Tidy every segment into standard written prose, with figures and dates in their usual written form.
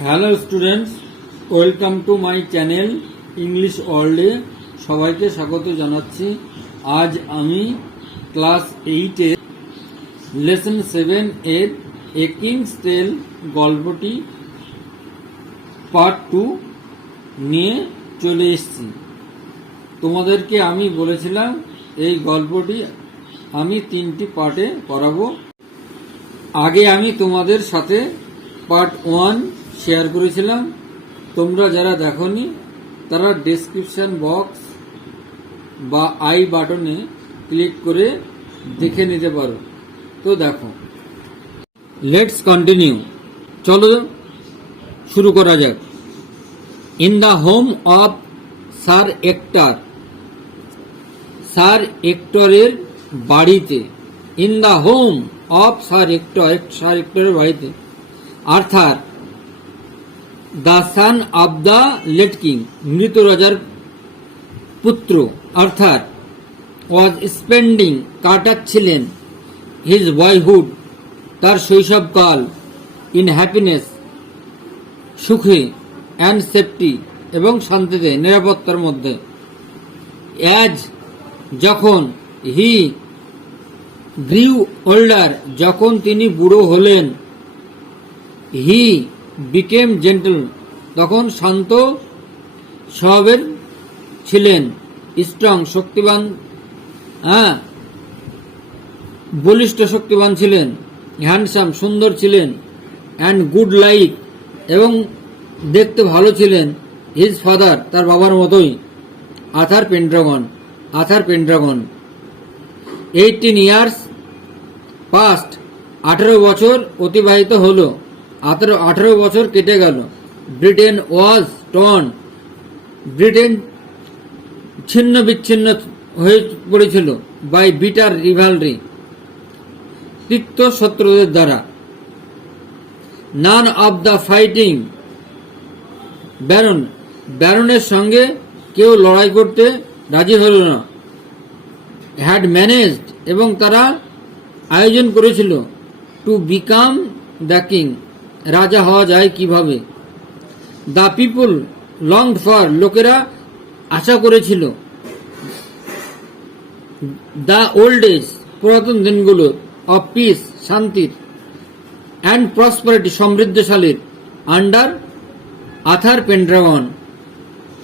Hello students, welcome to my channel English ওয়ার্ল্ডে সবাইকে স্বাগত জানাচ্ছি। আজ আমি ক্লাস 8-এর লেসন 7 এর এ কিংস টেল গল্পটি পার্ট 2 নিয়ে চলে এসেছি। তোমাদেরকে আমি বলেছিলাম এই গল্পটি আমি 3টি পার্টে করাবো। আগে আমি তোমাদের সাথে পার্ট 1 শেয়ার করেছিলাম। তোমরা যারা দেখোনি তারা ডেসক্রিপশন বক্স বা আই বাটনে ক্লিক করে দেখে নিতে পারো। তো দেখো, লেটস কন্টিনিউ। চলো শুরু করা যাক। In the home of sir Ector, sir এক্টরের বাড়িতে। In the home of sir Ector, sir এক্টরের বাড়িতে Arthur the son of the late king, মৃত রাজার পুত্র আর্থার, ওয়াজ স্পেন্ডিং, কাটাচ্ছিলেন, হিজ বয়হুড, তার শৈশবকাল, ইন হ্যাপিনেস, সুখে, অ্যান্ড সেফটি, এবং শান্তিতে, নিরাপত্তার মধ্যে। অ্যাজ, যখন, হি গ্রিউ ওল্ডার, যখন তিনি বুড়ো হলেন, হি বিকেম জেন্টল, তখন শান্ত স্বভাবের ছিলেন, স্ট্রং, শক্তিবান, বলিষ্ঠ শক্তিবান ছিলেন, হ্যান্ডসাম, সুন্দর ছিলেন, অ্যান্ড গুড লাইক, এবং দেখতে ভালো ছিলেন, হিজ ফাদার, তার বাবার মতোই, Arthur Pendragon, Arthur পেনড্রাগন। 18 years past, 18 বছর অতিবাহিত হলো, 18 বছর কেটে গেল। ব্রিটেন ওয়াজ টর্ন, ব্রিটেন ছিন্ন বিচ্ছিন্ন হয়ে পড়েছিল, বাই বিটার রিভালরি, তিক্ত শত্রুদের দ্বারা। None of the fighting baron, ব্যারনের সঙ্গে কেউ লড়াই করতে রাজি হল না। হ্যাড ম্যানেজড, এবং তারা আয়োজন করেছিল, টু বিকাম দ্য কিং, রাজা হওয়া যায় কিভাবে। দ্য পিপুল লংড ফর, লোকেরা আশা করেছিল, দ্য ওল্ড এজ, পুরাতন দিনগুলো, অফ পিস, শান্তির, অ্যান্ড প্রসপারিটি, সমৃদ্ধশালীর, আন্ডার আর্থার পেনড্রাগন,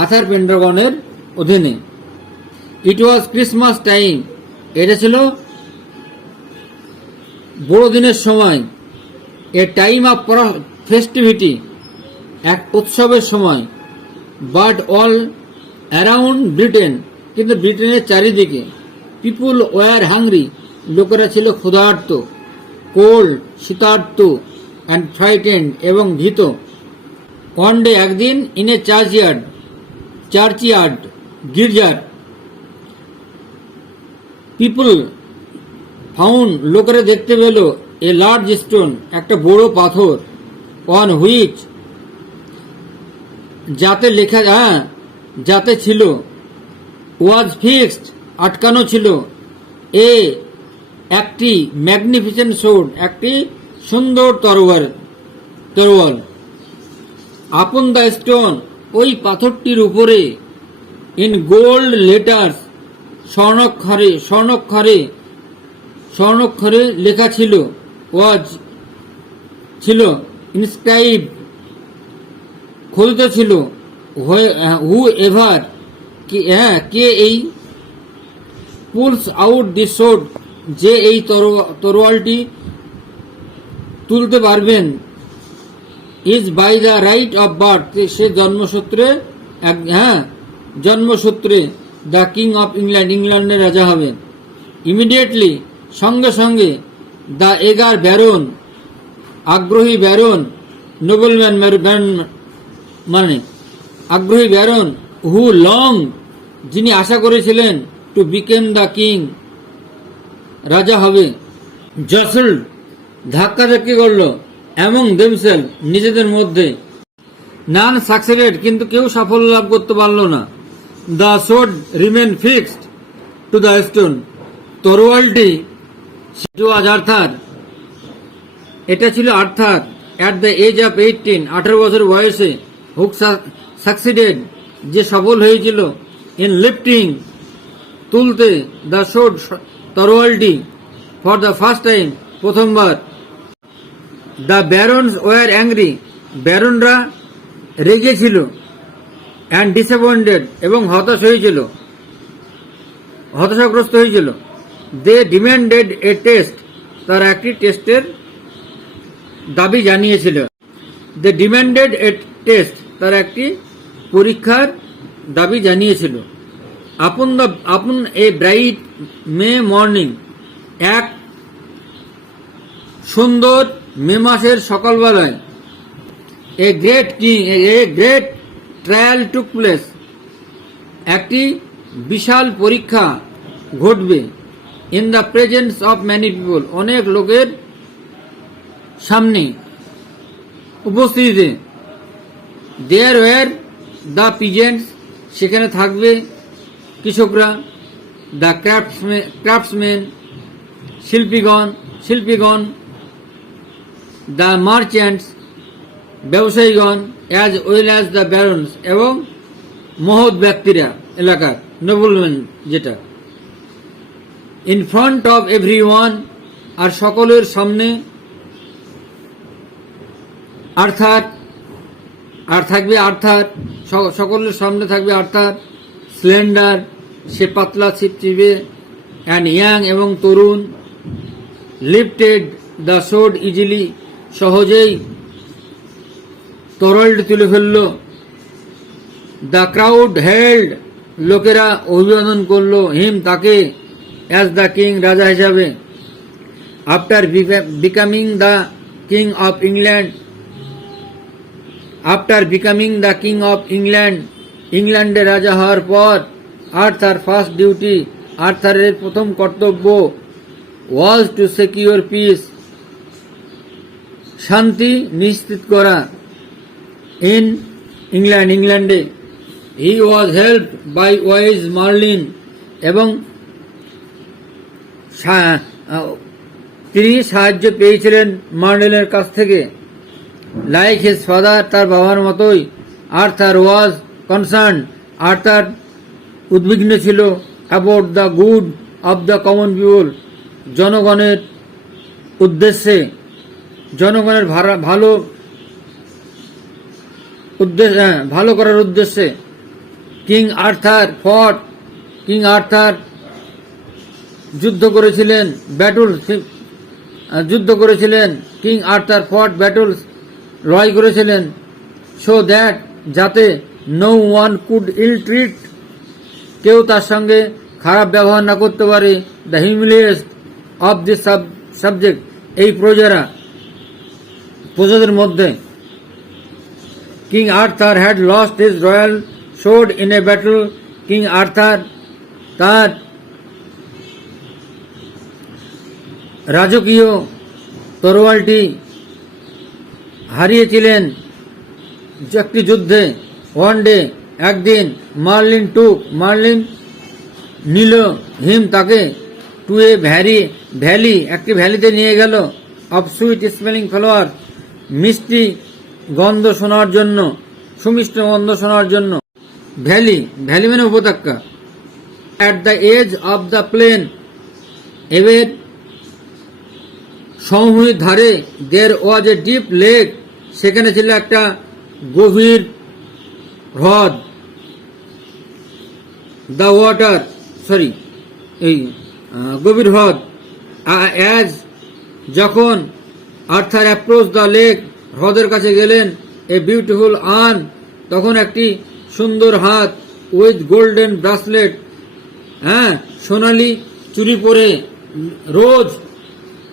আর্থার পেনড্রাগনের অধীনে। ইট ওয়াজ ক্রিসমাস টাইম, এটা ছিল বড়দিনের সময়। এ টাইম অফ ফেস্টিভিটি, এক উৎসবের সময়। বাট অল অ্যারাউন্ড ব্রিটেন, কিন্তু ব্রিটেনের চারিদিকে। পিপুল ওয়ার হাংরি, লোকেরা ছিল ক্ষুধার্ত, কোল্ড, শীতার্ত, অ্যান্ড ফ্রাইটেন্ড, এবং ভীত। ওয়ান ডে, একদিন, ইন এ চার্চইয়ার্ড, গির্জার, পিপুল ফাউন্ড, লোকেরা দেখতে পেল, এ লার্জ স্টোন, একটা বড় পাথর, অন হুইচ, যাতে লেখা, যাতে ছিল, ওয়াজ ফিক্সড, আটকানো ছিল, একটি ম্যাগনিফিসেন্ট সোর্ড, একটি সুন্দর তরোয়াল। আপন দ্য স্টোন, ওই পাথরটির উপরে, ইন গোল্ড লেটার্স, স্বর্ণক্ষরে লেখা ছিল, ওয়াজ ছিল, ইনস্ক্রাইব, খোদিত ছিল, হু এভার, কে এই, পুলস আউট দি সোর্ড, যে এই তরোয়ালটি তুলতে পারবেন, is by the right of birth, সে জন্মসূত্রে, দ্য কিং অফ ইংল্যান্ড, ইংল্যান্ডের রাজা হবেন। ইমিডিয়েটলি, সঙ্গে সঙ্গে, দ্য এগার ব্যারন, আগ্রহী ব্যারন, নোবেলম্যান মানে আগ্রহী ব্যারন, হু লং, যিনি আশা করেছিলেন, টু বিকেম দ্য কিং, রাজা হবে। জসল্ড, ধাক্কাধাক্কি করল, অ্যামং দেমসেল, নিজেদের মধ্যে। নান সাকসেডেড, কিন্তু কেউ সাফল্য লাভ করতে পারল না। The sword remained fixed to the stone, তরোয়ালটি, টু ওয়াজ আর্থার, এটা ছিল Arthur, at the age of 18, 18 বছর বয়সে, হুক সাকসিডেড, যে সফল হয়েছিল, ইন লিফটিং, তুলতে, দ্য শোড, তরোয়ালটি, ফর দ্য ফার্স্ট টাইম, প্রথমবার। দ্য ব্যারনস ওয়ার অ্যাংরি, ব্যারনরা রেগেছিল, অ্যান্ড ডিসঅ্যাপয়েন্টেড, এবং হতাশাগ্রস্ত হয়েছিল। দে ডিম্যান্ডেড এ টেস্ট, তারা একটি টেস্টের দাবি জানিয়েছিল। দে ডিম্যান্ডেড এ টেস্ট, তারা একটি পরীক্ষার দাবি জানিয়েছিল। আপন এ ব্রাইট মে মর্নিং, এক সুন্দর মে মাসের সকালবেলায়, a great trial took place, একটি বিশাল পরীক্ষা ঘটবে। In the presence of many people, অনেক লোকের সামনে, উপস্থিতিতে। দেয়ার ওয়ার দ্য পিজেন্টস, সেখানে থাকবে কৃষকরা। দ্য ক্রাফটসম্যান, শিল্পীগণ। দ্য মার্চেন্টস, ব্যবসায়ীগণ। As well as the barons, এবং মহৎ ব্যক্তিরা, এলাকার নোবেলম্যান যেটা। In front of every one, আর সকলের সামনে। সকলের সামনে থাকবে আর্থার, স্লেন্ডার, সে পাতলা ছিপছিপে, অ্যান্ড ইয়াং, এবং তরুণ। লিফটেড দ্য শোড ইজিলি, সহজেই তরোয়ালটি তুলে ফেলল। দ্য ক্রাউড হেল্ড, লোকেরা অভিবাদন করল, হিম, তাকে, অ্যাজ দ্য কিং, রাজা হিসাবে। After becoming the king of England, ইংল্যান্ডের রাজা হওয়ার পর, আর্থার ফার্স্ট ডিউটি, আর্থারের প্রথম কর্তব্য, ওয়াজ টু সিকিউর পিস, শান্তি নিশ্চিত করা। ইন ইংল্যান্ডে। হি ওয়াজ হেল্পড বাই ওয়াইজ মার্লিন, এবং তিনি সাহায্য পেয়েছিলেন মার্লিনের কাছ থেকে। লাইক হিজ ফাদার, তার বাবার মতোই। আর্থার ওয়াজ কনসার্ন, আর্থার উদ্বিগ্ন ছিল। About the good of the common people, জনগণের উদ্দেশ্যে, জনগণের ভালো করার উদ্দেশ্যে। কিং আর্থার যুদ্ধ করেছিলেন। কিং আর্থার ফট ব্যাটলস, লড়াই করেছিলেন। সো দ্যাট, যাতে, no one could ill treat, কেউ তার সঙ্গে খারাপ ব্যবহার না করতে পারে। The humblest of this subject, এই প্রজাদের মধ্যে। King Arthur had lost his royal sword in a battle, King Arthur তার রাজকীয় তরোয়ালটি হারিয়েছিলেন একটি যুদ্ধে। ওয়ান ডে, একদিন। মার্লিন নিল, হিম, তাকে, টু এ ভ্যালি, একটি ভ্যালিতে নিয়ে গেল। অফ সুইট স্মেলিং ফ্লাওয়ার, মিষ্টি গন্ধ শোনার জন্য, সুমিষ্ট গন্ধ শোনার জন্য। ভ্যালি মানে উপত্যকা। At the age of the plain, এবার সমভূমির ধারে। দেয়ার ওয়াজ এ ডিপ লেক, সেখানে ছিল একটা গভীর হ্রদ। দ্য ওয়াটার, গভীর হ্রদ। অ্যাজ, যখন, আর্থার অ্যাপ্রোচ দ্য লেক, হ্রদের কাছে গেলেন। এ বিউটিফুল আর্ম, তখন একটি সুন্দর হাত। উইথ গোল্ডেন ব্রাসলেট, সোনালি চুড়ি পরে, রোজ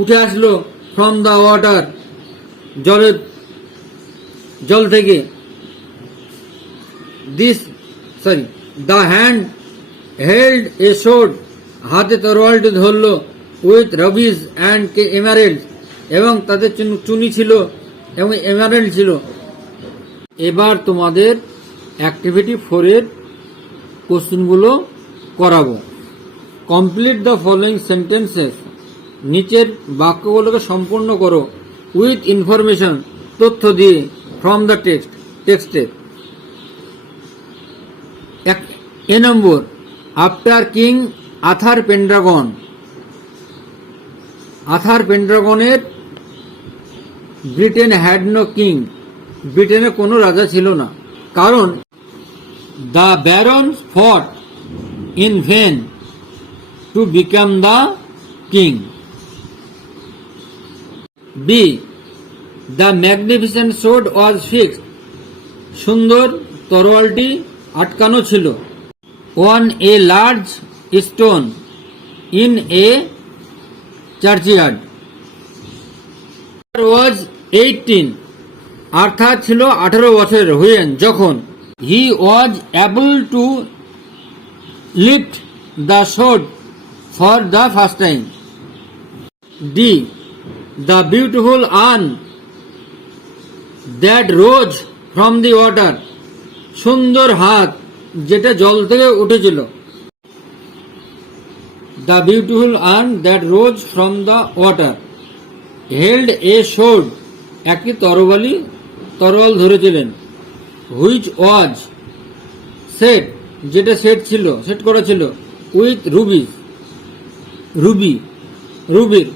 উঠে আসলো। ফ্রম দ্য ওয়াটার, জল থেকে। The hand held A sword, হাতে তরোয়ালটি ধরল। উইথ রবিজ অ্যান্ড এমারেল্ড, এবং তাদের চুনি ছিল এবং এমারেল্ড ছিল। এবার তোমাদের অ্যাক্টিভিটি 4 এর কোশ্চেনগুলো করাবো। কমপ্লিট দ্য ফলোয়িং সেন্টেন্সেস, নিচের বাক্যগুলোকে সম্পূর্ণ করো। উইথ ইনফরমেশন, তথ্য দিয়ে ফ্রম দ্য টেক্সটে। A number, after king Arthur Pendragon. Arthur পেন্ড্রাগনের ব্রিটেন হ্যাড নো কিং, ব্রিটেনে কোনো রাজা ছিল না, কারণ the barons fought in vain to become the king. B, the magnificent sword was fixed, সুন্দর তরোয়ালটি আটকানো ছিল। On a large stone in a churchyard. Was 18, অর্থাৎ ছিল 18 বছরের, হুয়েন যখন he was able to lift the sword for the first time. D, the beautiful earn that rose from the water, সুন্দর হাত যেটা জল থেকে উঠেছিল। The beautiful earn that rose from the water held A sword, একটি তরোয়াল ধরেছিলেন। Which was set, যেটা সেট করা ছিল উইথ রুবির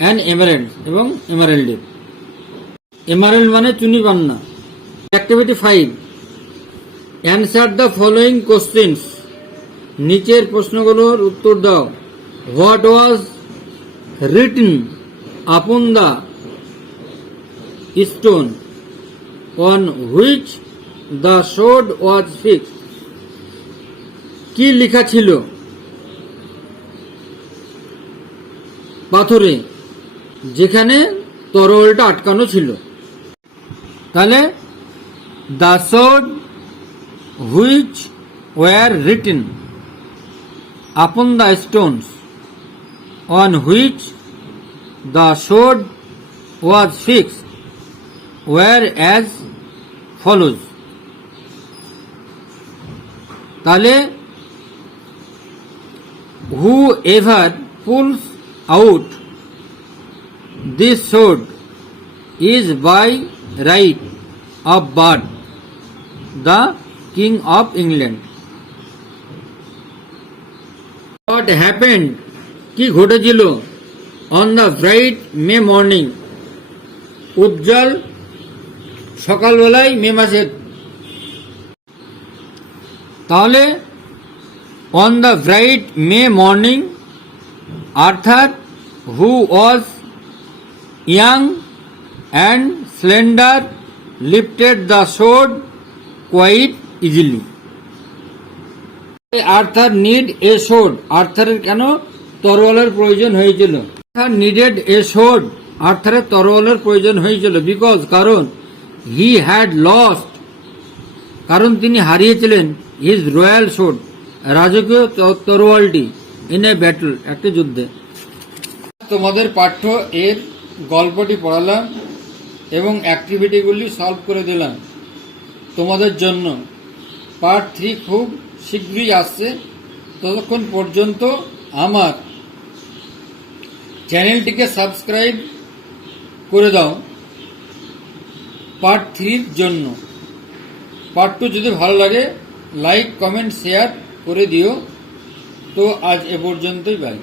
অ্যান্ড এমারেল্ড, এবং এমারেল্ডের। এমারেল্ড মানে চুনি পান্না। Activity 5, answer the following questions, নিচের প্রশ্নগুলোর উত্তর দাও। What was written upon the stone on which the sword was fixed, কি লেখা ছিল পাথরে যেখানে তরোয়ালটা আটকানো ছিল? তাহলে the sword which were written upon the stones on which the sword was fixed were as follows. তাহলে whoever pulls out this sword is by right of birth the king of England. What happened, কি ঘটেছিল? On the bright May morning, উজ্জ্বল সকালবেলায় May মাসের। তাহলে on the bright May morning অর্থাৎ who was young and slender lifted the sword quite easily. Arthur need a sword, আর্থারের কেন তরোয়ালের প্রয়োজন হয়েছিল? আর্থার নিডেড এ সোর্ড, আর্থারের তরোয়ালের প্রয়োজন হয়েছিল। বিকজ, কারণ হি হ্যাড লস্ট, কারণ তিনি হারিয়েছিলেন হিজ রয়্যাল সোর্ড, রাজকীয় তরোয়ালটি, ইন এ ব্যাটল, একটি যুদ্ধে। তোমাদের পাঠ্য এর গল্পটি পড়ালাম এবং অ্যাক্টিভিটিগুলি সলভ করে দিলাম তোমাদের জন্য। পার্ট 3 খুব শীঘ্রই আসছে। ততক্ষণ পর্যন্ত আমার চ্যানেলটিকে সাবস্ক্রাইব করে দাও পার্ট 3 জন্য। পার্ট 2 যদি ভালো লাগে লাইক, কমেন্ট, শেয়ার করে দিও। তো আজ এ পর্যন্তই, বাই।